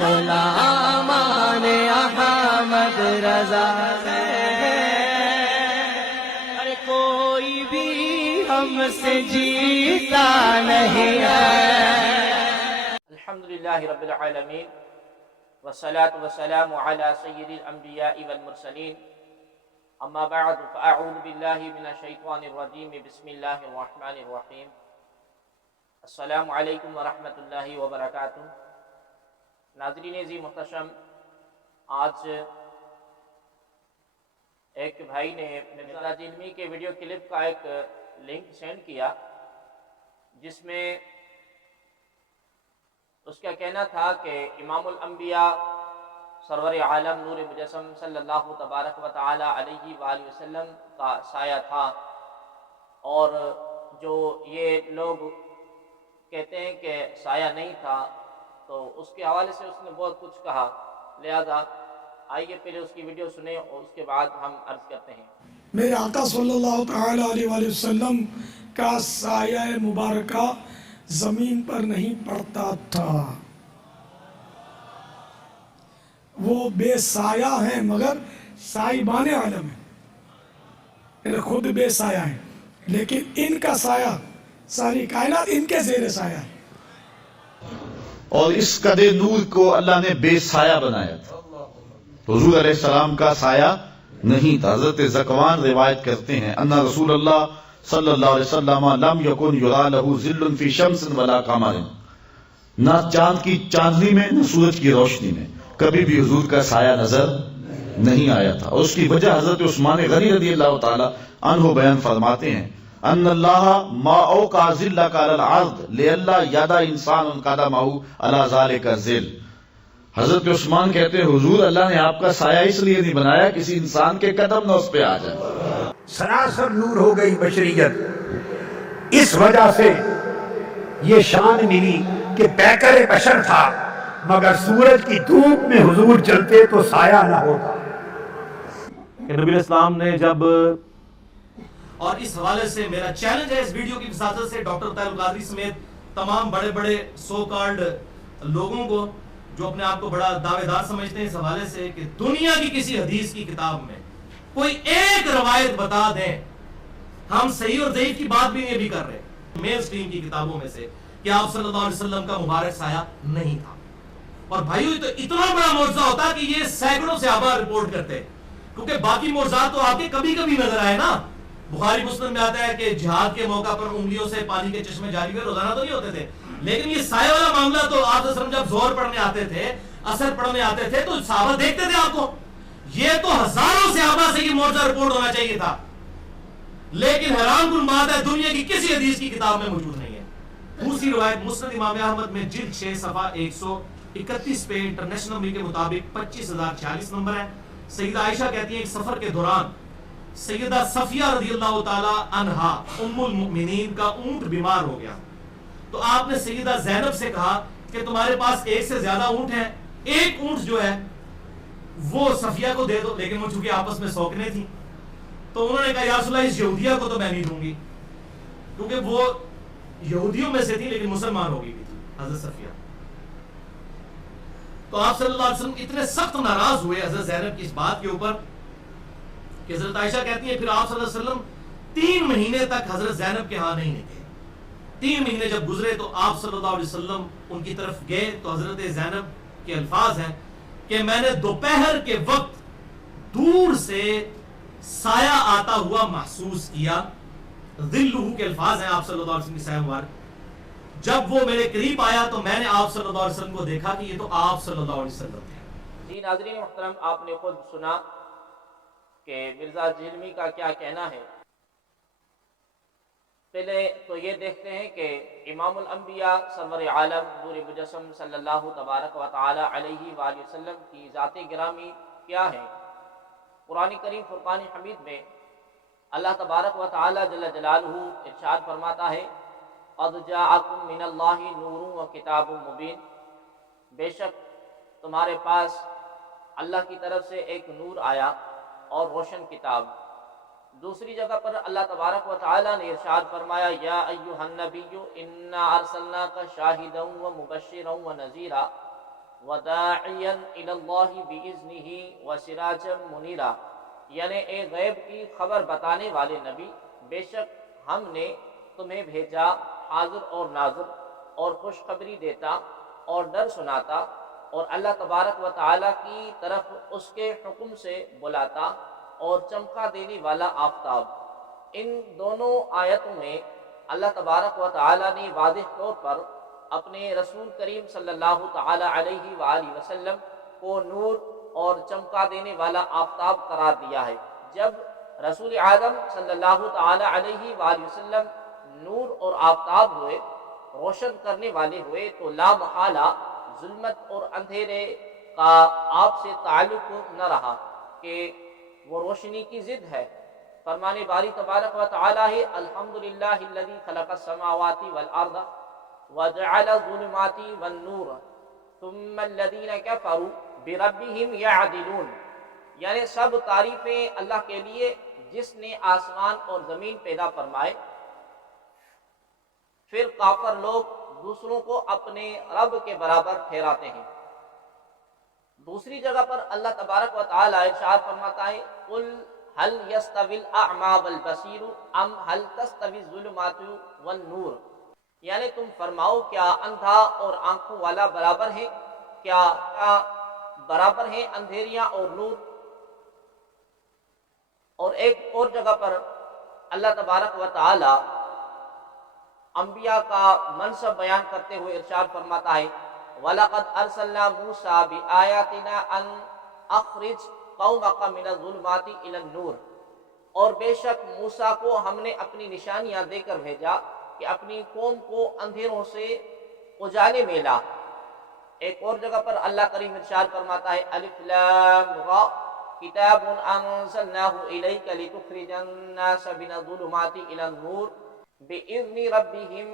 غلامان احمد رضا ہے، ارے کوئی بھی ہم سے جیتا نہیں ہے۔ الحمدللہ رب العالمین والصلاة والسلام على سید الانبیاء والمرسلین، اما بعد فاعوذ باللہ من الشیطان الرجیم، بسم اللہ الرحمن الرحیم۔ السلام علیکم ورحمۃ اللہ وبرکاتہ۔ ناظرین عزیز محتشم، آج ایک بھائی نے مرزا جلمی کے ویڈیو کلپ کا ایک لنک سینڈ کیا، جس میں اس کا کہنا تھا کہ امام الانبیاء سرور عالم نور مجسم صلی اللہ تبارک و تعالی علیہ وآلہ وسلم کا سایہ تھا، اور جو یہ لوگ کہتے ہیں کہ سایہ نہیں تھا، تو اس کے حوالے سے اس نے بہت کچھ کہا، لہذا آئیے پہلے اس کی ویڈیو سنیں اور اس کے بعد ہم عرض کرتے ہیں۔ میرے آقا صلی اللہ تعالی علیہ وآلہ وسلم کا سایہ مبارکہ زمین پر نہیں پڑتا تھا، وہ بے سایہ ہیں مگر سائبان عالم ہیں، یعنی خود بے سایہ ہیں، لیکن ان کا سایہ ساری کائنات ان کے زیر سایہ ہے۔ اور اس قدر نور کو اللہ نے بے سایہ بنایا تھا، حضور علیہ السلام کا سایہ نہیں تھا۔ حضرت زکوان روایت کرتے ہیں ان رسول اللہ صلی اللہ علیہ وسلم لم یکن یرا لہ ظل فی شمس ولا قمر، نہ چاند کی چاندنی میں نہ سورج کی روشنی میں کبھی بھی حضور کا سایہ نظر نہیں آیا تھا۔ اور اس کی وجہ حضرت عثمان غنی رضی اللہ تعالی عنہ بیان فرماتے ہیں ان اللہ ما اوقع ظلک علی الارض لئلا یدا انسان قدمہ علی ذلک الظل۔ حضرت عثمان کہتے ہیں حضور اللہ نے آپ کا سایہ اس لیے نہیں بنایا کسی انسان کے قدم نہ اس پہ آ جائے۔ سراسر نور ہو گئی بشریت، اس وجہ سے یہ شان ملی کہ پیکر بشر تھا، مگر سورج کی دھوپ میں حضور چلتے تو سایہ نہ ہوتا۔ کہ نبی اسلام نے جب، اور اس حوالے سے میرا چیلنج ہے اس ویڈیو کی وساطت سے ڈاکٹر طاہر القادری سمیت تمام بڑے بڑے سو کالڈ لوگوں کو جو اپنے آپ کو بڑا دعوے دار سمجھتے ہیں، اس حوالے سے کہ دنیا کی کسی حدیث کی کتاب میں کوئی ایک روایت بتا دیں، ہم صحیح اور ضعیف کی بات بھی نہیں بھی کر رہے، مین سٹریم کی کتابوں میں سے، کہ آپ صلی اللہ علیہ وسلم کا مبارک سایہ نہیں تھا۔ اور بھائیو تو اتنا بڑا معجزہ ہوتا کہ یہ سینکڑوں صحابہ رپورٹ کرتے، کیونکہ باقی معجزات تو آپ کے کبھی کبھی نظر آئے نا۔ بخاری مسلم میں آتا ہے کہ جہاد کے موقع پر انگلیوں سے پانی کے چشمے جاری ہوئے، روزانہ تو نہیں ہوتے تھے، لیکن یہ سایہ والا معاملہ تو آپ وسلم جب زہر پڑھنے آتے تھے، عصر پڑھنے آتے تھے، تو صحابہ دیکھتے تھے آپ کو۔ یہ تو ہزاروں صحابہ سے یہ معجزہ رپورٹ ہونا چاہیے تھا، لیکن حیران کن بات ہے دنیا کی کسی حدیث کی کتاب میں موجود نہیں ہے۔ دوسری روایت مسند امام احمد میں جلد 6 صفحہ 131 پہ انٹرنیشنل نمبر کے مطابق 25046 نمبر ہے۔ سیدہ عائشہ کہتی ہیں ایک سفر کے دوران سیدہ صفیہ رضی اللہ تعالی عنہا ام المؤمنین کا اونٹ بیمار ہو گیا، تو آپ نے سیدہ زینب سے کہا کہ تمہارے پاس ایک سے زیادہ اونٹ ہیں، ایک اونٹ جو ہے وہ صفیہ کو دے دو، لیکن وہ چونکہ آپس میں سوکنے تھی، تو انہوں نے کہا یا رسول اللہ اس یہودیہ کو تو میں نہیں دوں گی، کیونکہ وہ یہودیوں میں سے تھی لیکن مسلمان ہو گئی تھی حضرت صفیہ۔ تو آپ صلی اللہ علیہ وسلم اتنے سخت ناراض ہوئے حضرت زینب کی اس بات کے اوپر کہ حضرت عائشہ کہتی ہیں پھر آپ صلی اللہ علیہ وسلم 3 مہینے تک حضرت زینب کے ہاں نہیں نکلے۔ 3 مہینے جب گزرے تو آپ صلی اللہ علیہ وسلم ان کی طرف گئے تو حضرت زینب کے الفاظ ہیں کہ میں نے دوپہر کے وقت دور سے سایہ آتا ہوا محسوس کیا، ظلہ کے الفاظ ہیں آپ صلی اللہ علیہ وسلم کی سایہ مبارک۔ جب وہ میرے قریب آیا تو میں نے آپ صلی اللہ علیہ وسلم کو دیکھا کہ یہ تو آپ صلی اللہ علیہ وسلم تھے۔ جی ناظرین محترم، آپ نے خود سنا کہ مرزا جلمی کا کیا کہنا ہے۔ پہلے تو یہ دیکھتے ہیں کہ امام الانبیاء سرور عالم نور مجسم صلی اللہ تبارک و تعالی علیہ وآلہ وسلم کی ذات گرامی کیا ہے۔ قرآن کریم فرقان حمید میں اللہ تبارک و تعالی جل جلالہ ارشاد فرماتا ہے قد جاءکم من اللہ نور و کتاب مبین، بے شک تمہارے پاس اللہ کی طرف سے ایک نور آیا اور روشن کتاب۔ دوسری جگہ پر اللہ تبارک و تعالی نے ارشاد فرمایا یا ایھا النبی انا ارسلناک شاہدا و مبشرا و نذیرا وَدَاعِيًا إِلَى اللَّهِ بِإِذْنِهِ وَسِرَاجًا مُنِيرًا، یعنی اے غیب کی خبر بتانے والے نبی، بے شک ہم نے تمہیں بھیجا حاضر اور ناظر اور خوشخبری دیتا اور ڈر سناتا، اور اللہ تبارک و تعالیٰ کی طرف اس کے حکم سے بلاتا اور چمکا دینے والا آفتاب۔ ان دونوں آیتوں میں اللہ تبارک و تعالیٰ نے واضح طور پر اپنے رسول کریم صلی اللہ تعالیٰ علیہ وآلہ وسلم کو نور اور چمکا دینے والا آفتاب قرار دیا ہے۔ جب رسول اعظم صلی اللہ تعالیٰ علیہ وآلہ وسلم نور اور آفتاب ہوئے، روشن کرنے والے ہوئے، تو لا محالہ ظلمت اور اندھیرے کا آپ سے تعلق نہ رہا کہ وہ روشنی کی ضد ہے۔ فرمان باری تبارک و تعالیٰ ہے الحمدللہ الذی خلق السماوات والارض وجعل الظلمات والنور ثم الذین کفروا بربہم یعدلون، یعنی سب تعریفیں اللہ کے لیے جس نے آسمان اور زمین پیدا فرمائے، پھر کافر لوگ دوسروں کو اپنے رب کے برابر ٹھہراتے ہیں۔ دوسری جگہ پر اللہ تبارک و تعالی ارشاد فرماتا ہے قل هل يستوي الاعمى والبصير ام هل تستوي الظلمات والنور، یعنی تم فرماؤ کیا اندھا اور آنکھوں والا برابر ہے، کیا برابر ہیں اندھیریاں اور نور؟ اور ایک اور جگہ پر اللہ تبارک و تعالی انبیاء کا منصب بیان کرتے ہوئے ارشاد فرماتا ہے وَلَقَدْ أَرْسَلْنَا مُوسَى بِآيَاتِنَا أَنْ أَخْرِجْ قَوْمَكَ مِنَ الظُّلُمَاتِ إِلَى النُّورِ، اور بے شک موسیٰ کو ہم نے اپنی نشانیاں دے کر بھیجا کہ اپنی قوم کو اندھیروں سے اجالے میں لا۔ ایک اور جگہ پر اللہ کریم ارشاد فرماتا ہے الف لام را کتاب انزلناه الیک لتخرج الناس من الظلمات الى النور باذن ربهم،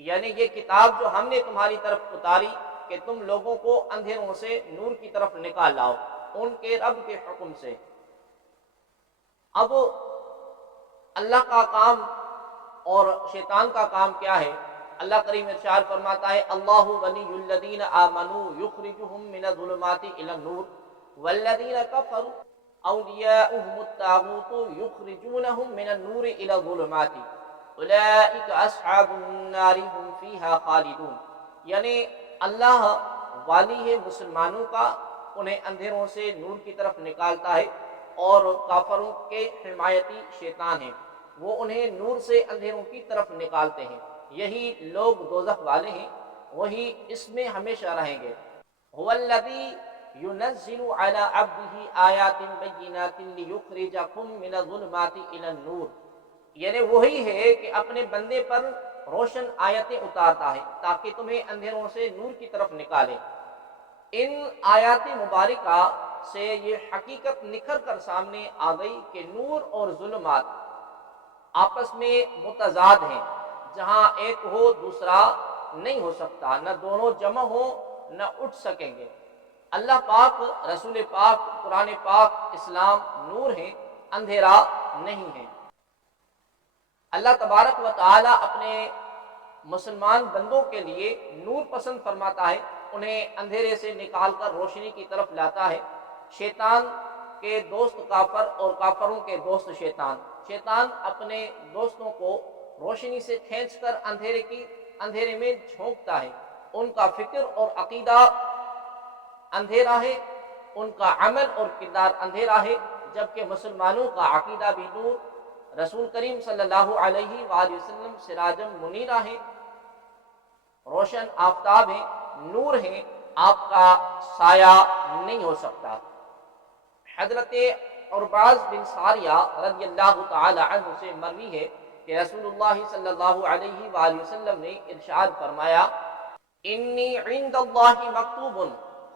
یعنی یہ کتاب جو ہم نے تمہاری طرف اتاری کہ تم لوگوں کو اندھیروں سے نور کی طرف نکال لاؤ ان کے رب کے حکم سے۔ اب اللہ کا کام اور شیطان کا کام کیا ہے؟ اللہ کریم ارشاد فرماتا ہے اللہ ولی الذین آمنوا یخرجہم من الظلمات الی النور والذین کفروا اولیاؤہم الطاغوت یخرجونہم من النور الی الظلمات اولئک اصحاب النار هم فیہا خالدون، یعنی اللہ والی ہے مسلمانوں کا، انہیں اندھیروں سے نور کی طرف نکالتا ہے، اور کافروں کے حمایتی شیطان ہیں، وہ انہیں نور سے اندھیروں کی طرف نکالتے ہیں۔ یہی لوگ دوزخ والے ہیں، وہی اس میں ہمیشہ رہیں گے۔ هو الذی ينزل على عبده آیات بینات لیخرجکم من الظلمات الى النور، یعنی وہی ہے کہ اپنے بندے پر روشن آیتیں اتارتا ہے تاکہ تمہیں اندھیروں سے نور کی طرف نکالے۔ ان آیات مبارکہ سے یہ حقیقت نکھر کر سامنے آ گئی کہ نور اور ظلمات آپس میں متضاد ہیں، جہاں ایک ہو دوسرا نہیں ہو سکتا، نہ دونوں جمع ہو نہ اٹھ سکیں گے۔ اللہ پاک، رسول پاک، قرآن پاک، اسلام نور ہیں، اندھیرا نہیں ہے۔ اللہ تبارک و تعالی اپنے مسلمان بندوں کے لیے نور پسند فرماتا ہے، انہیں اندھیرے سے نکال کر روشنی کی طرف لاتا ہے۔ شیطان کے دوست کافر اور کافروں کے دوست شیطان، شیطان اپنے دوستوں کو روشنی سے کھینچ کر اندھیرے میں جھونکتا ہے۔ ان کا فکر اور عقیدہ اندھیرا ہے، ان کا عمل اور کردار اندھیرا ہے، جبکہ مسلمانوں کا عقیدہ بھی نور، رسول کریم صلی اللہ علیہ وآلہ وسلم سراجم منیرہ ہیں، روشن آفتاب ہیں، نور ہیں، آپ کا سایہ نہیں ہو سکتا۔ حضرت عرباز بن ساریہ رضی اللہ تعالی عنہ سے مروی ہے کہ رسول اللہ صلی اللہ علیہ وآلہ وسلم نے ارشاد فرمایا انی عند اللہ مکتوب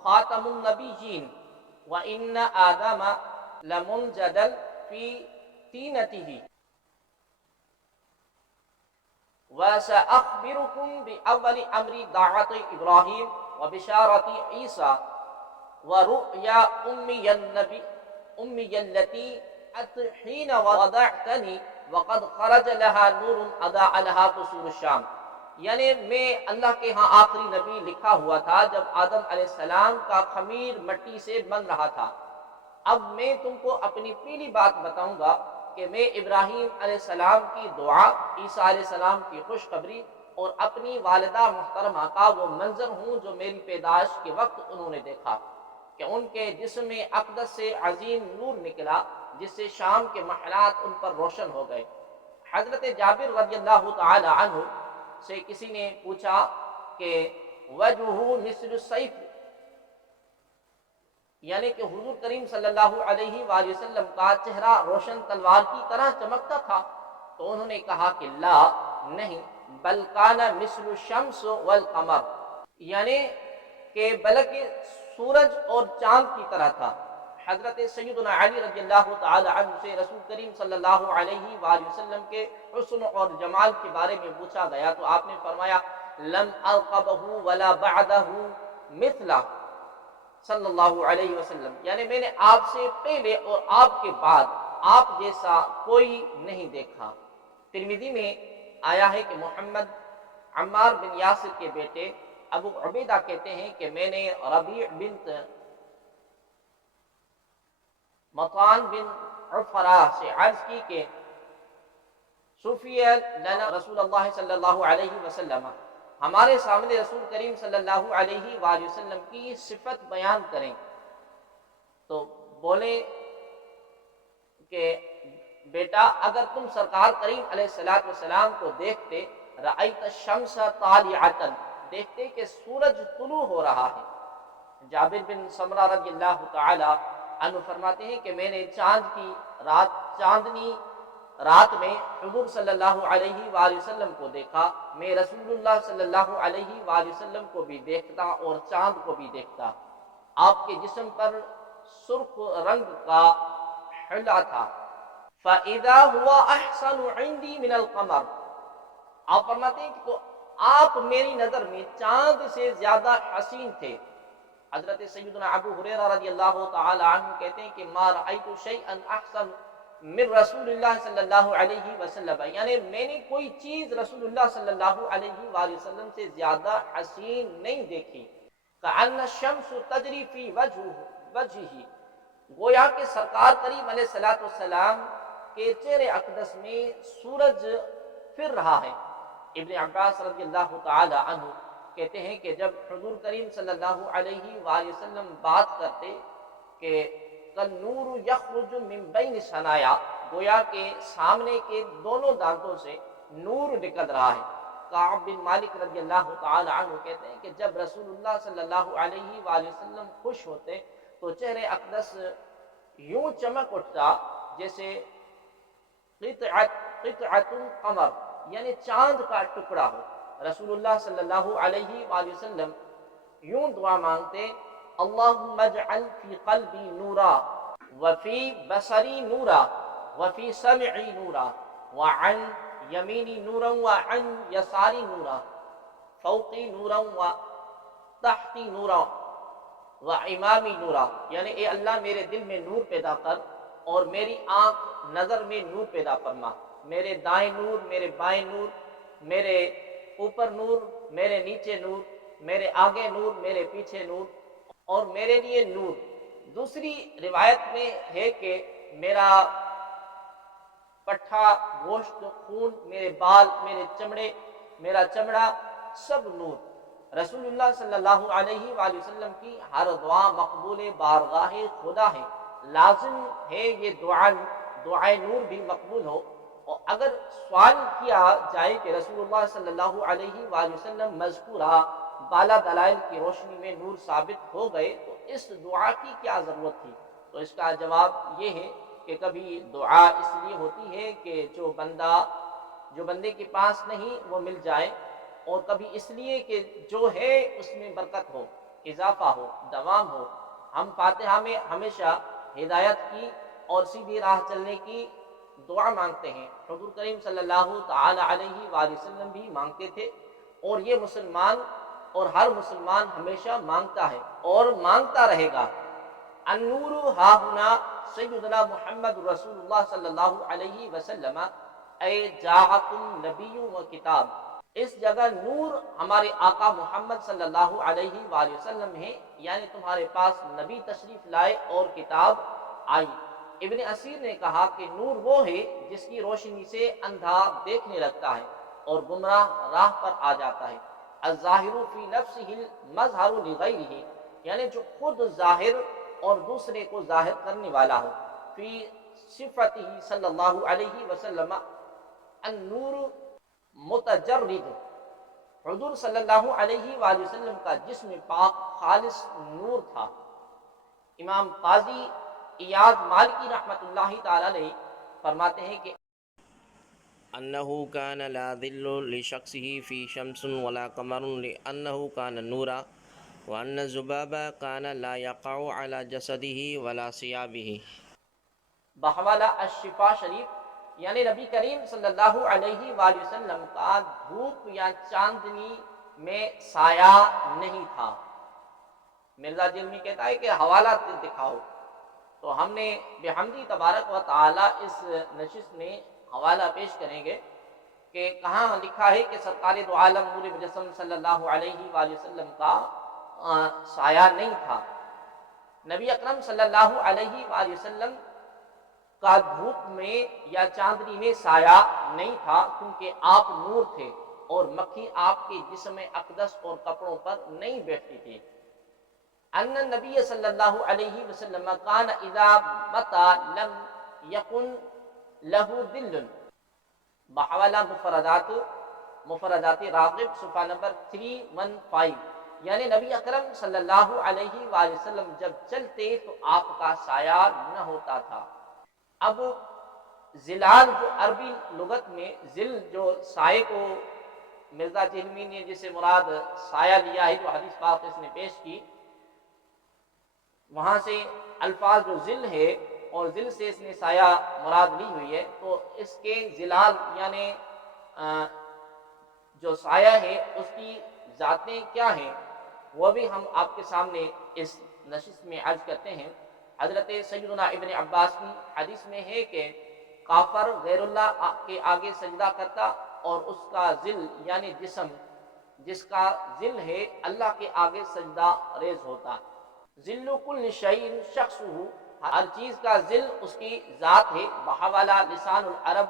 خاتم النبیین وان آدم لمنجدل فی طینتہ وسأخبركم بأول أمر دعوة إبراهيم وبشارة عيسى ورؤيا أمي التي حين وضعتني وقد خرج لها نور أضاء لها قصور الشام، یعنی میں اللہ کے ہاں آخری نبی لکھا ہوا تھا جب آدم علیہ السلام کا خمیر مٹی سے بن رہا تھا۔ اب میں تم کو اپنی پہلی بات بتاؤں گا کہ میں ابراہیم علیہ السلام کی دعا، عیسیٰ علیہ السلام کی خوشخبری اور اپنی والدہ محترمہ کا وہ منظر ہوں جو میری پیدائش کے وقت انہوں نے دیکھا کہ ان کے جسم میں اقدس سے عظیم نور نکلا جس سے شام کے محلات ان پر روشن ہو گئے۔ حضرت جابر رضی اللہ تعالی عنہ سے کسی نے پوچھا کہ وجہہ مثل السیف، یعنی کہ حضور کریم صلی اللہ علیہ وآلہ وسلم کا چہرہ روشن تلوار کی طرح چمکتا تھا؟ تو انہوں نے کہا کہ لا، نہیں، بل کان مثل الشمس والقمر، یعنی کہ بلکہ سورج اور چاند کی طرح تھا۔ حضرت سیدنا علی رضی اللہ تعالی عنہ سے رسول کریم صلی اللہ علیہ وآلہ وسلم کے حسن اور جمال کے بارے میں پوچھا گیا تو آپ نے فرمایا لم القبہ ولا بعدہ مثلہ صلی اللہ علیہ وسلم، یعنی میں نے آپ سے پہلے اور آپ کے بعد آپ جیسا کوئی نہیں دیکھا۔ ترمذی میں آیا ہے کہ محمد عمار بن یاسر کے بیٹے ابو عبیدہ کہتے ہیں کہ میں نے ربیع بنت مطعن بن عفرہ سے عرض کی کہ صوفی لنا رسول اللہ صلی اللہ علیہ وسلم، ہمارے سامنے رسول کریم صلی اللہ علیہ وآلہ وسلم کی صفت بیان کریں۔ تو بولے کہ بیٹا اگر تم سرکار کریم علیہ السلام کو دیکھتے رأیت الشمس طالعۃ، دیکھتے کہ سورج طلوع ہو رہا ہے۔ جابر بن سمرہ رضی اللہ تعالی عنہ فرماتے ہیں کہ میں نے چاندنی رات میں حضور صلی اللہ علیہ وآلہ وسلم کو دیکھا، میں رسول اللہ صلی اللہ علیہ وآلہ وسلم کو بھی دیکھتا اور چاند کو بھی دیکھتا۔ آپ کے جسم پر سرخ رنگ کا حلہ تھا۔ فَإِذَا هُوَ أَحْسَنُ عِنْدِي مِنَ الْقَمَرِ، آپ فرماتے ہیں کہ تو آپ میری نظر میں چاند سے زیادہ حسین تھے۔ حضرت سیدنا ابو ہریرہ رضی اللہ تعالی عنہ کہتے ہیں کہ ما رأیت شیئا احسن من رسول اللہ صلی اللہ علیہ وسلم، یعنی میں نے کوئی چیز رسول اللہ صلی اللہ علیہ وآلہ وسلم سے زیادہ حسین نہیں دیکھی۔ کأن الشمس تجری فی وجہہ، گویا کہ سرکار کریم علیہ السلام کے چہرے اقدس میں سورج پھر رہا ہے۔ ابن عباس رضی اللہ تعالی عنہ کہتے ہیں کہ جب حضور کریم صلی اللہ علیہ وآلہ وسلم بات کرتے کہ نور یخرج من بین ثنایا، گویا کہ سامنے کے دونوں دانتوں سے نور نکل رہا ہے۔ کعب بن مالک رضی اللہ تعالی عنہ کہتے ہیں کہ جب رسول اللہ صلی اللہ علیہ وآلہ وسلم خوش ہوتے تو چہرے اقدس یوں چمک اٹھتا جیسے قطعۃ القمر، یعنی چاند کا ٹکڑا ہو۔ رسول اللہ صلی اللہ علیہ وآلہ وسلم یوں دعا مانگتے اللہم اجعل فی قلبی نورا وفی بصری نورا وفی سمعی نورا وعن یمینی نورا وعن یساری نورا فوقی نورا وتحتی نورا وامامی نورا، یعنی اے اللہ میرے دل میں نور پیدا کر اور میری آنکھ نظر میں نور پیدا فرما، میرے دائیں نور، میرے بائیں نور، میرے اوپر نور، میرے نیچے نور، میرے آگے نور، میرے پیچھے نور اور میرے لیے نور۔ دوسری روایت میں ہے کہ میرا پٹھا، گوشت، خون، میرے بال، میرے چمڑے، میرا چمڑا سب نور۔ رسول اللہ صلی اللہ علیہ وآلہ وسلم کی ہر دعا مقبول بارگاہ خدا ہے، لازم ہے یہ دعائے نور بھی مقبول ہو۔ اور اگر سوال کیا جائے کہ رسول اللہ صلی اللہ علیہ وآلہ وسلم مذکورہ بالا دلائل کی روشنی میں نور ثابت ہو گئے تو اس دعا کی کیا ضرورت تھی؟ تو اس کا جواب یہ ہے کہ کبھی دعا اس لیے ہوتی ہے کہ جو بندے کے پاس نہیں وہ مل جائے، اور کبھی اس لیے کہ جو ہے اس میں برکت ہو، اضافہ ہو، دوام ہو۔ ہم فاتحہ میں ہمیشہ ہدایت کی اور سیدھی راہ چلنے کی دعا مانگتے ہیں، حضور کریم صلی اللہ تعالی علیہ وآلہ وسلم بھی مانگتے تھے، اور یہ مسلمان اور ہر مسلمان ہمیشہ مانگتا ہے اور مانگتا رہے گا۔ النور ہا ہنا سیدنا محمد رسول اللہ صلی اللہ علیہ وسلم اے جاءکم نبی و کتاب، اس جگہ نور ہمارے آقا محمد صلی اللہ علیہ وآلہ وسلم ہے، یعنی تمہارے پاس نبی تشریف لائے اور کتاب آئی۔ ابن اسیر نے کہا کہ نور وہ ہے جس کی روشنی سے اندھا دیکھنے لگتا ہے اور گمراہ راہ پر آ جاتا ہے۔ الظاہر فی نفسہ المظہر لغیرہ، یعنی جو خود ظاہر اور دوسرے کو ظاہر کرنے والا ہو۔ فی صفتہ صلی اللہ علیہ وسلم النور متجرد، حضور صلی اللہ علیہ وآلہ وسلم کا جسم پاک خالص نور تھا۔ امام قاضی ایاز مالکی رحمۃ اللہ تعالی علیہ فرماتے ہیں کہ أنه كان لا ظل لشخصه في شمس ولا قمر لأنه كان نورا، وأن الذباب كان لا يقع على جسده ولا ثيابه۔ بحوالہ الشفا شریف، یعنی نبی کریم صلی اللہ علیہ وآلہ وسلم کا دھوپ یا چاندنی میں سایہ نہیں تھا۔ مرزا جلمی کہتا ہے کہ حوالہ دکھاؤ، تو ہم نے بحمدی تبارک و تعالی اس نشست میں حوالہ پیش کریں گے کہ کہاں لکھا ہے کہ سرکار دو عالم نور مجسم صلی اللہ علیہ وآلہ وسلم کا سایہ نہیں تھا۔ نبی اکرم صلی اللہ علیہ وآلہ وسلم کا دھوپ میں یا چاندنی میں سایہ نہیں تھا، کیونکہ آپ نور تھے اور مکھی آپ کے جسم اقدس اور کپڑوں پر نہیں بیٹھتی تھی۔ ان النبی صلی اللہ علیہ وسلم کان اذا متا لم یکن لہو دل، بحوالہ مفردات راغب صفحہ نمبر 315، یعنی نبی اکرم صلی اللہ علیہ وآلہ وسلم جب چلتے تو آپ کا سایہ نہ ہوتا تھا۔ اب ظلال جو عربی لغت میں ظل جو سائے کو مرزا جہلمی نے جسے مراد سایہ لیا ہے، جو حدیث پاک اس نے پیش کی، وہاں سے الفاظ جو ظل ہے اور ظل سے اس نے سایہ مراد لی ہوئی ہے، تو اس کے ظلال یعنی جو سایہ ہے اس کی ذاتیں کیا ہیں وہ بھی ہم آپ کے سامنے اس نشست میں عرض کرتے ہیں۔ حضرت سیدنا ابن عباس کی حدیث میں ہے کہ کافر غیر اللہ کے آگے سجدہ کرتا اور اس کا ظل یعنی جسم جس کا ظل ہے اللہ کے آگے سجدہ ریز ہوتا۔ ظل کل شیء شخصہ، ہر چیز کا ظل اس کی ذات ہے۔ بحوالہ لسان العرب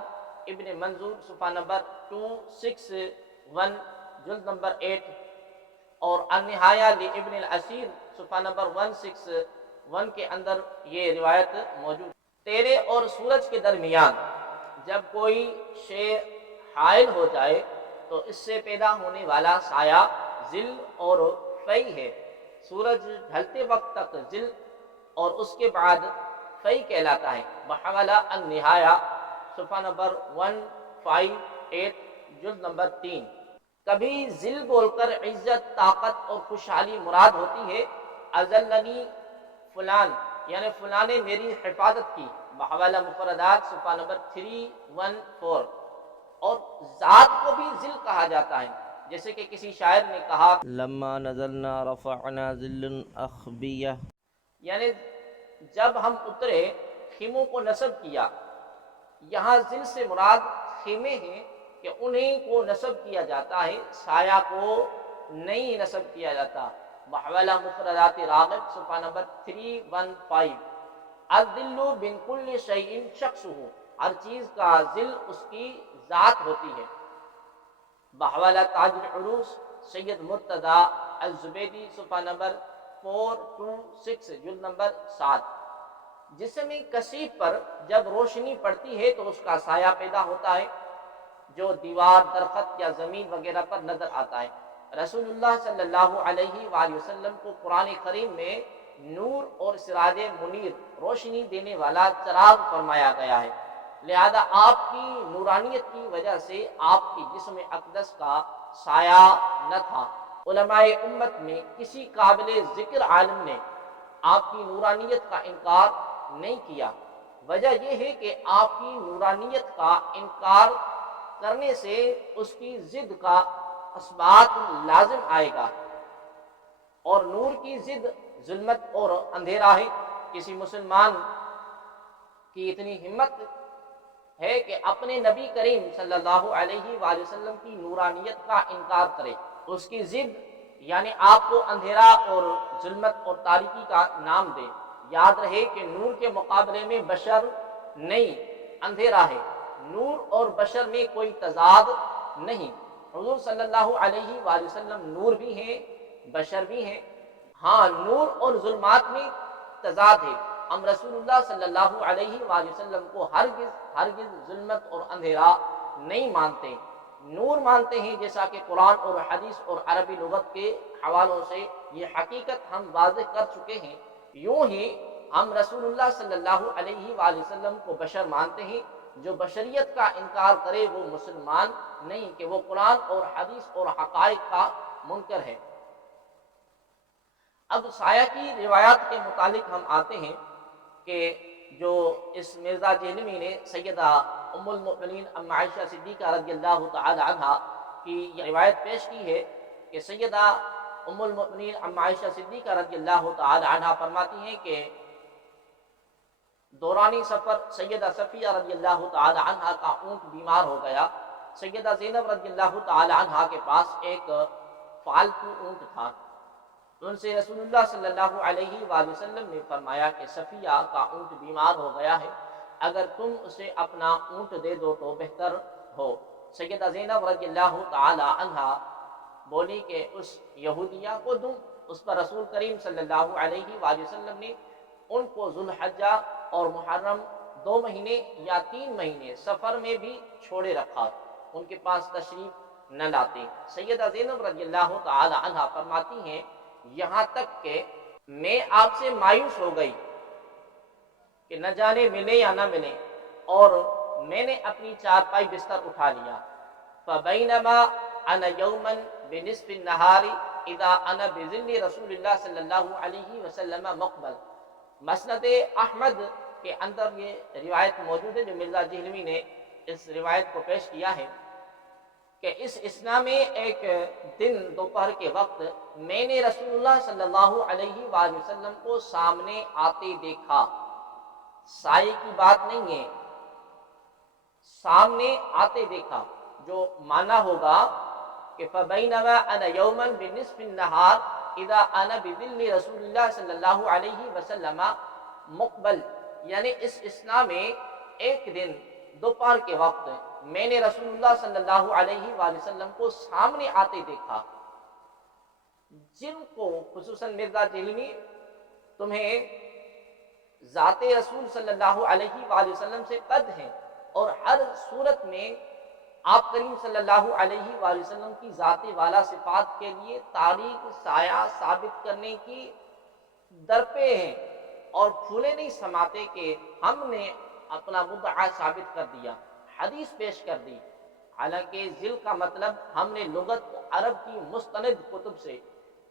ابن منظور صفحہ نمبر 261 جلد نمبر 8، اور النہایہ لابن الاسیر صفحہ نمبر 161 کے اندر یہ روایت موجود۔ تیرے اور سورج کے درمیان جب کوئی شے حائل ہو جائے تو اس سے پیدا ہونے والا سایہ ظل اور فی ہے۔ سورج ڈھلتے وقت تک ظل اور اس کے بعد فی کہلاتا ہے۔ بحوالہ النہایہ صفحہ نمبر 158 جلد نمبر 3۔ کبھی ظل بول کر عزت، طاقت اور خوشحالی مراد ہوتی ہے۔ اذلنی فلان، یعنی فلاں نے میری حفاظت کی۔ بحوالہ مفردات صفحہ نمبر 314۔ اور ذات کو بھی ظل کہا جاتا ہے، جیسے کہ کسی شاعر نے کہا لما نزلنا رفعنا ذل اخبیہ، یعنی جب ہم اترے خیموں کو نصب کیا۔ یہاں ظل سے مراد خیمے ہیں کہ انہیں کو نصب کیا جاتا ہے، سایہ کو نہیں نصب کیا جاتا۔ بحوالہ مفردات راغب صفحہ نمبر 315۔ الذل من کل شیء شخصہ، ہر چیز کا ظل اس کی ذات ہوتی ہے۔ بحوالہ تاج العروس سید مرتضی الزبیدی صفحہ نمبر 426 جلد نمبر 7۔ جسم کثیف پر جب روشنی پڑتی ہے تو اس کا سایہ پیدا ہوتا ہے جو دیوار، درخت یا زمین وغیرہ پر نظر آتا ہے۔ رسول اللہ صلی اللہ علیہ وآلہ وسلم کو قرآن کریم میں نور اور سراج منیر، روشنی دینے والا چراغ فرمایا گیا ہے، لہذا آپ کی نورانیت کی وجہ سے آپ کی جسم اقدس کا سایہ نہ تھا۔ علماء امت میں کسی قابل ذکر عالم نے آپ کی نورانیت کا انکار نہیں کیا۔ وجہ یہ ہے کہ آپ کی نورانیت کا انکار کرنے سے اس کی ضد کا اثبات لازم آئے گا، اور نور کی ضد ظلمت اور اندھیرا ہے۔ کسی مسلمان کی اتنی ہمت ہے کہ اپنے نبی کریم صلی اللہ علیہ وآلہ وسلم کی نورانیت کا انکار کرے، اس کی ضد یعنی آپ کو اندھیرا اور ظلمت اور تاریکی کا نام دے۔ یاد رہے کہ نور کے مقابلے میں بشر نہیں، اندھیرا ہے۔ نور اور بشر میں کوئی تضاد نہیں۔ حضور صلی اللہ علیہ وآلہ وسلم نور بھی ہیں، بشر بھی ہیں۔ ہاں، نور اور ظلمات میں تضاد ہے۔ ہم رسول اللہ صلی اللہ علیہ وآلہ وسلم کو ہرگز ظلمت اور اندھیرا نہیں مانتے، نور مانتے ہیں، جیسا کہ قرآن اور حدیث اور عربی لغت کے حوالوں سے یہ حقیقت ہم واضح کر چکے ہیں۔ یوں ہی ہم رسول اللہ صلی اللہ علیہ وآلہ وسلم کو بشر مانتے ہیں۔ جو بشریت کا انکار کرے وہ مسلمان نہیں، کہ وہ قرآن اور حدیث اور حقائق کا منکر ہے۔ اب سایہ کی روایات کے متعلق ہم آتے ہیں کہ جو اس مرزا جہلمی نے سیدہ ام المؤمنین ام عائشہ صدیقہ رضی اللہ تعالی عنہ کی یہ روایت پیش کی ہے کہ سیدہ ام المؤمنین ام عائشہ صدیقہ رضی اللہ تعالی عنہ فرماتی ہیں کہ دورانی سفر سیدہ صفیہ رضی اللہ تعالی عنہ کا اونٹ بیمار ہو گیا۔ سیدہ زینب رضی اللہ تعالی عنہ کے پاس ایک فالتو اونٹ تھا۔ ان سے رسول اللہ صلی اللہ علیہ وآلہ وسلم نے فرمایا کہ صفیہ کا اونٹ بیمار ہو گیا ہے، اگر تم اسے اپنا اونٹ دے دو تو بہتر ہو۔ سیدہ زینب رضی اللہ تعالی عنہ بولی کہ اس یہودیہ کو دوں۔ اس پر رسول کریم صلی اللہ علیہ وآلہ وسلم نے ان کو ذوالحجہ اور محرم 2 مہینے یا 3 مہینے سفر میں بھی چھوڑے رکھا، ان کے پاس تشریف نہ لاتے۔ سیدہ زینب رضی اللہ تعالی عنہ فرماتی ہیں یہاں تک کہ میں آپ سے مایوس ہو گئی کہ نہ جانے ملے یا نہ ملے، اور میں نے اپنی چارپائی بستر اٹھا لیا۔ فبینما انا یوما بنصف النہار اذا انا بظل رسول اللہ صلی اللہ علیہ وسلم مقبل۔ مسند احمد کے اندر یہ روایت موجود ہے جو مرزا جہلمی نے اس روایت کو پیش کیا ہے کہ اس اسنا میں ایک دن دوپہر کے وقت میں نے رسول اللہ صلی اللہ علیہ وآلہ وسلم کو سامنے آتے دیکھا۔ سائے کی بات نہیں ہے، سامنے آتے دیکھا، جو معنی ہوگا کہ فبینما انا یوما بنصف النہار اذا انا بظل رسول اللہ صلی اللہ علیہ وسلم مقبل، یعنی اس اسنا میں ایک دن دوپہر کے وقت میں نے رسول اللہ صلی اللہ علیہ وآلہ وسلم کو سامنے آتے دیکھا۔ جن کو خصوصاً مرزا جہلمی تمہیں ذات رسول صلی اللہ علیہ وآلہ وسلم سے قد ہیں، اور ہر صورت میں آپ کریم صلی اللہ علیہ وآلہ وسلم کی ذات والا صفات کے لیے تاریک سایہ ثابت کرنے کی درپے ہیں، اور پھولے نہیں سماتے کہ ہم نے اپنا مدعا ثابت کر دیا، حدیث پیش کر دی۔ حالانکہ ذل کا مطلب ہم نے لغت عرب کی مستند کتب سے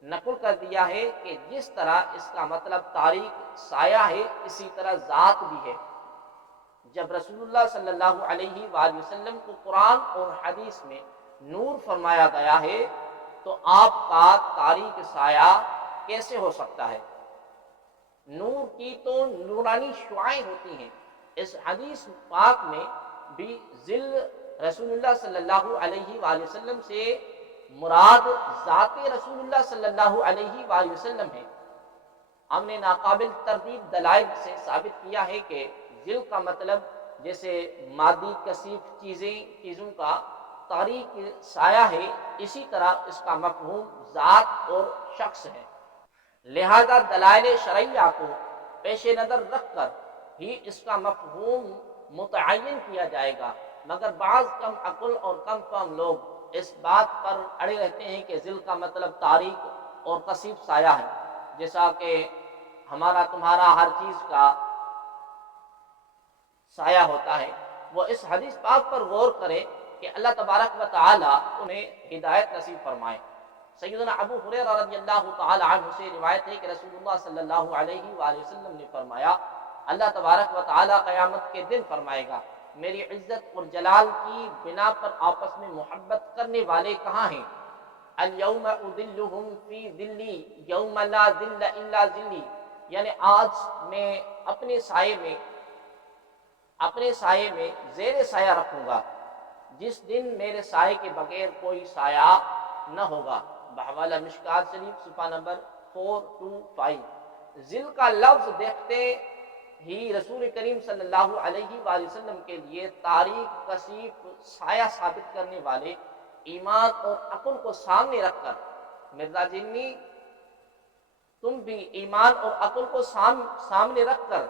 نقل کر دیا ہے کہ جس طرح اس کا مطلب تاریک سایہ ہے، اسی طرح ذات بھی ہے۔ جب رسول اللہ صلی اللہ علیہ وآلہ وسلم کو قرآن اور حدیث میں نور فرمایا گیا ہے تو آپ کا تاریک سایہ کیسے ہو سکتا ہے؟ نور کی تو نورانی شعائیں ہوتی ہیں۔ اس حدیث پاک میں بھی ذل رسول اللہ صلی اللہ علیہ وآلہ وسلم سے مراد ذات رسول اللہ صلی اللہ علیہ وآلہ وسلم ہے۔ ہم نے ناقابل تردید دلائل سے ثابت کیا ہے کہ ذل کا مطلب جیسے مادی کثیف چیزوں کا تاریک سایہ ہے، اسی طرح اس کا مفہوم ذات اور شخص ہے۔ لہذا دلائل شرعیہ کو پیش نظر رکھ کر ہی اس کا مفہوم متعین کیا جائے گا، مگر بعض کم عقل اور کم فہم لوگ اس بات پر اڑے رہتے ہیں کہ ذل کا مطلب تاریک اور کثیف سایہ ہے، جیسا کہ ہمارا تمہارا ہر چیز کا سایہ ہوتا ہے۔ وہ اس حدیث پاک پر غور کرے کہ اللہ تبارک و تعالی انہیں ہدایت نصیب فرمائے۔ سیدنا ابو ہریرہ رضی اللہ تعالی عنہ سے روایت ہے کہ رسول اللہ صلی اللہ علیہ وآلہ وسلم نے فرمایا، اللہ تبارک و تعالی قیامت کے دن فرمائے گا، میری عزت اور جلال کی بنا پر آپس میں محبت کرنے والے کہاں ہیں؟ الیوم اذلہم فی ذلی یوم لا ذل الا ذلی، یعنی آج میں اپنے سائے میں اپنے سائے میں زیر سایہ رکھوں گا جس دن میرے سائے کے بغیر کوئی سایہ نہ ہوگا۔ بحوالہ مشکات شریف صفحہ نمبر 425۔ ذل کا لفظ دیکھتے ہی رسول کریم صلی اللہ علیہ وآلہ وسلم کے لیے تاریک کثیف سایہ ثابت کرنے والے ایمان اور عقل کو سامنے رکھ کر، مرزا جنی تم بھی ایمان اور عقل کو سامنے رکھ کر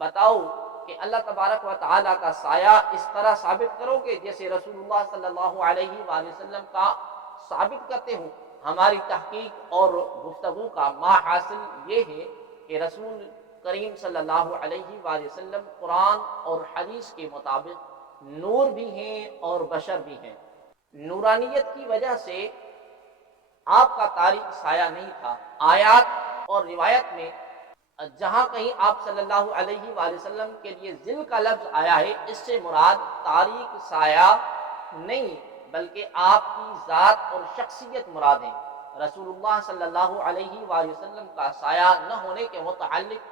بتاؤ کہ اللہ تبارک و تعالیٰ کا سایہ اس طرح ثابت کرو کہ جیسے رسول اللہ صلی اللہ علیہ وآلہ وسلم کا ثابت کرتے ہو۔ ہماری تحقیق اور گفتگو کا حاصل یہ ہے کہ رسول کریم صلی اللہ علیہ وآلہ وسلم قرآن اور حدیث کے مطابق نور بھی ہیں اور بشر بھی ہیں۔ نورانیت کی وجہ سے آپ کا تاریک سایہ نہیں تھا۔ آیات اور روایت میں جہاں کہیں آپ صلی اللہ علیہ وآلہ وسلم کے لیے ذل کا لفظ آیا ہے، اس سے مراد تاریک سایہ نہیں بلکہ آپ کی ذات اور شخصیت مراد ہے۔ رسول اللہ صلی اللہ علیہ وآلہ وسلم کا سایہ نہ ہونے کے متعلق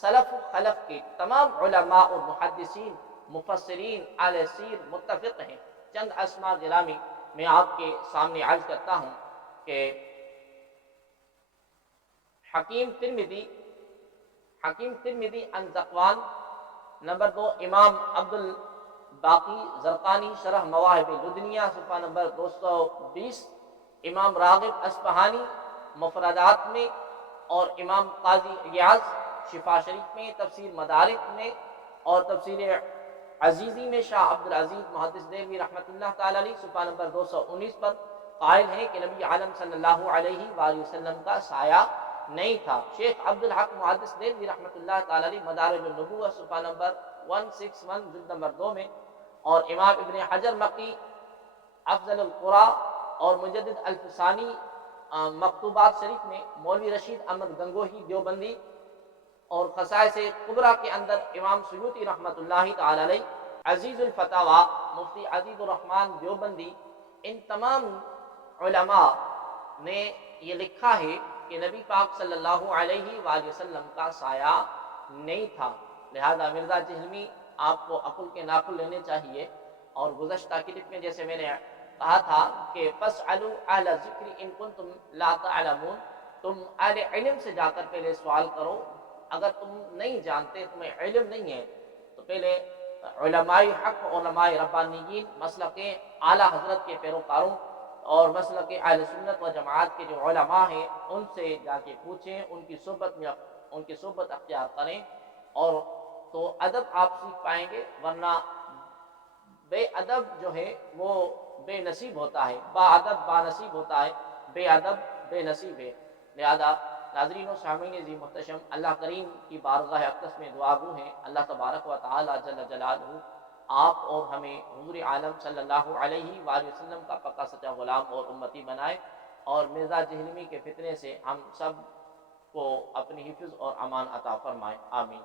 سلف و خلف کے تمام علماء اور محدثین، مفسرین، اہل سیر متفق ہیں۔ چند اسماء گرامی میں آپ کے سامنے عرض کرتا ہوں کہ حکیم ترمذی عن ذقوان، نمبر 2 امام عبد الباقی زرقانی شرح مواہب لدنیہ صفحہ نمبر 220، امام راغب اصفہانی مفردات میں، اور امام قاضی ریاض شفا شریف میں، تفسیر مدارک میں، اور تفسیر عزیزی میں شاہ عبد العزیز محدث دہلوی رحمۃ اللہ تعالی علیہ صفحہ نمبر 219 پر قائل ہیں کہ نبی عالم صلی اللہ علیہ وآلہ وسلم کا سایہ نہیں تھا۔ شیخ عبد الحق محدث دہلوی رحمۃ اللہ تعالی علیہ مدارج النبوہ صفحہ نمبر 161 جلد نمبر 2 میں، اور امام ابن حجر مکی افضل القرا اور مجدد الفسانی مکتوبات شریف میں، مولوی رشید احمد گنگوہی دیوبندی اور خصائص کبریٰ کے اندر امام سیوطی رحمۃ اللہ تعالی علیہ، عزیز الفتاوی مفتی عزیز الرحمن دیوبندی، ان تمام علماء نے یہ لکھا ہے کہ نبی پاک صلی اللہ علیہ وآلہ وسلم کا سایہ نہیں تھا۔ لہذا مرزا جہلمی آپ کو عقل کے ناخن لینے چاہیے، اور گزشتہ کلپ میں جیسے میں نے کہا تھا کہ فاسألوا اہل الذکر ان کنتم لا تعلمون، تم اہل علم سے جا کر پہلے سوال کرو، اگر تم نہیں جانتے، تمہیں علم نہیں ہے تو پہلے علماء حق، علماء ربانیین، مسلک اعلیٰ حضرت کے پیروکاروں اور مسلک اہل سنت و جماعت کے جو علماء ہیں ان سے جا کے پوچھیں، ان کی صحبت اختیار کریں، اور تو ادب آپ سیکھ پائیں گے، ورنہ بے ادب جو ہے وہ بے نصیب ہوتا ہے، با ادب با نصیب ہوتا ہے، بے ادب بے نصیب ہے۔ لہذا ناظرین و سامعین عزیز محتشم، اللہ کریم کی بارگاہ اقدس میں دعا گو ہیں اللہ تبارک و تعالی جل جلالہ آپ اور ہمیں حضور عالم صلی اللہ علیہ وآلہ وسلم کا پکا سچا غلام اور امتی بنائے، اور مرزا جہلمی کے فتنے سے ہم سب کو اپنی حفظ اور امان عطا فرمائے، آمین۔